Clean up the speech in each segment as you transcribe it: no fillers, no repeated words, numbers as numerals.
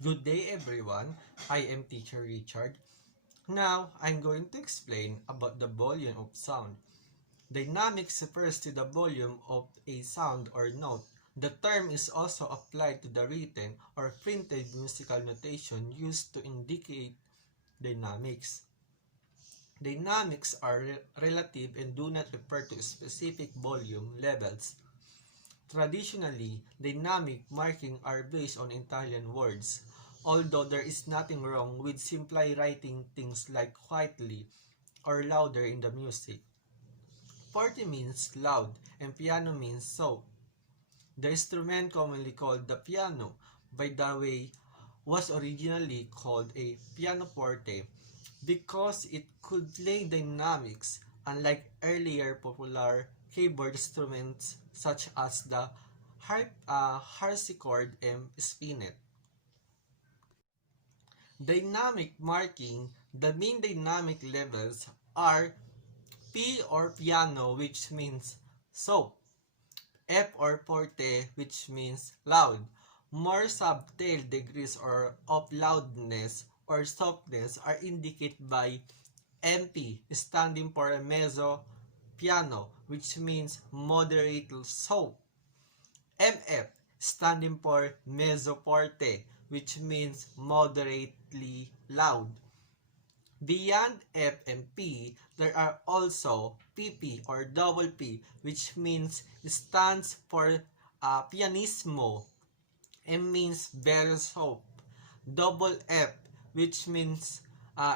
Good day everyone, I am Teacher Richard. Now, I'm going to explain about the volume of sound. Dynamics refers to the volume of a sound or note. The term is also applied to the written or printed musical notation used to indicate dynamics. Dynamics are relative and do not refer to specific volume levels. Traditionally, dynamic marking are based on Italian words, although there is nothing wrong with simply writing things like quietly or louder in the music. Forte means loud and piano means soft. The instrument commonly called the piano, by the way, was originally called a pianoforte because it could play dynamics unlike earlier popular keyboard instruments such as the harpsichord and spinet. Dynamic marking, the main dynamic levels are P or piano, which means soft, F or forte, which means loud. More subtle degrees or of loudness or softness are indicated by MP, standing for mezzo piano, which means moderate soft. MF, standing for mezzo forte, which means moderately loud. Beyond F and P, there are also PP or double P, which means stands for pianissimo and means very soft. Double F, which means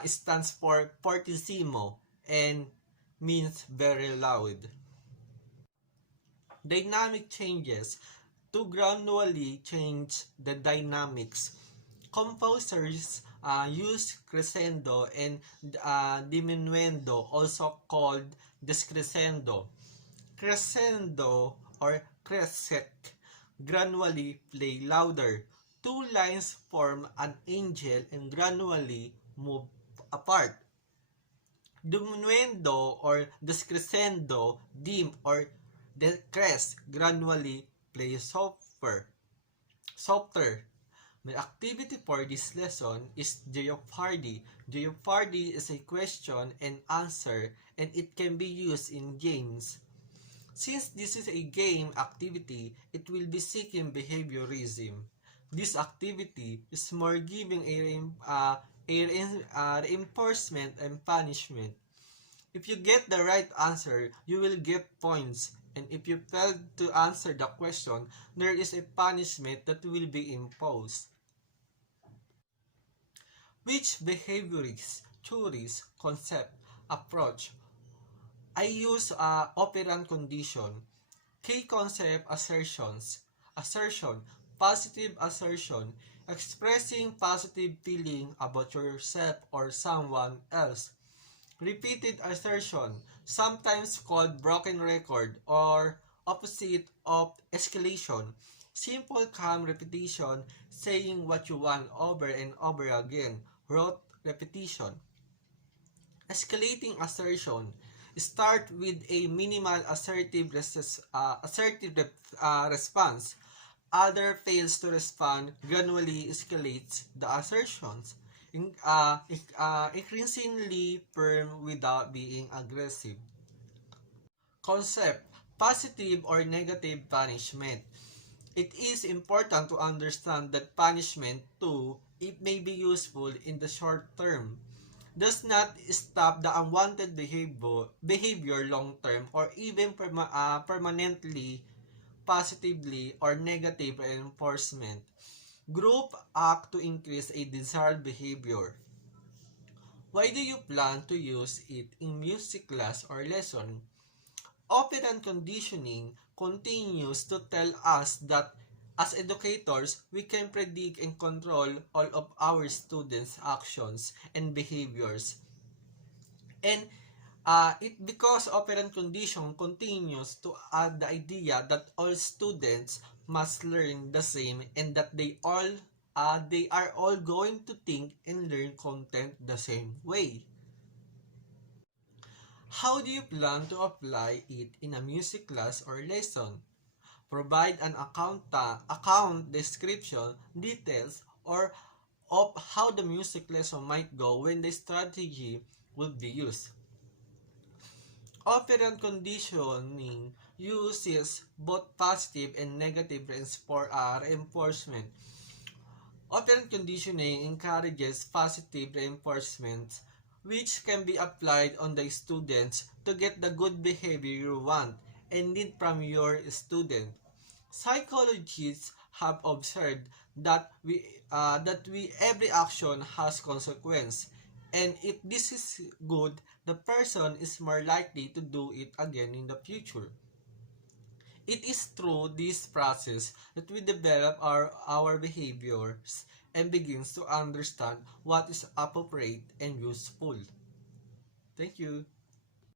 stands for fortissimo and means very loud. Dynamic changes. To gradually change the dynamics, composers use crescendo and diminuendo, also called descrescendo. Crescendo or crescec gradually play louder. Two lines form an angel and gradually move apart. Diminuendo or descrescendo, dim or decrease gradually play softer. My activity for this lesson is Jeopardy. Jeopardy is a question and answer and it can be used in games. Since this is a game activity, it will be seeking behaviorism. This activity is more giving a reinforcement and punishment. If you get the right answer, you will get points. And if you fail to answer the question, there is a punishment that will be imposed. Which behaviorist, theories, concept, approach? I use operant condition. Key concept assertions. Assertion, positive assertion, expressing positive feeling about yourself or someone else. Repeated assertion, sometimes called broken record or opposite of escalation. Simple calm repetition, saying what you want over and over again. Rote repetition. Escalating assertion, start with a minimal response. Other fails to respond, gradually escalates the assertions. Increasingly firm without being aggressive. Concept, positive or negative punishment. It is important to understand that punishment, too, it may be useful in the short term, does not stop the unwanted behavior long term or even permanently, positively or negative reinforcement. Group act to increase a desired behavior. Why do you plan to use it in music class or lesson? Operant conditioning continues to tell us that as educators, we can predict and control all of our students' actions and behaviors. And it because operant condition continues to add the idea that all students must learn the same and that they are all going to think and learn content the same way. How do you plan to apply it in a music class or lesson? Provide an account description, details, or of how the music lesson might go when the strategy will be used. Operant conditioning uses both positive and negative reinforcement. Operant conditioning encourages positive reinforcement, which can be applied on the students to get the good behavior you want and need from your student. Psychologists have observed that we every action has consequence, and if this is good, the person is more likely to do it again in the future. It is through this process that we develop our behaviors and begins to understand what is appropriate and useful. Thank you.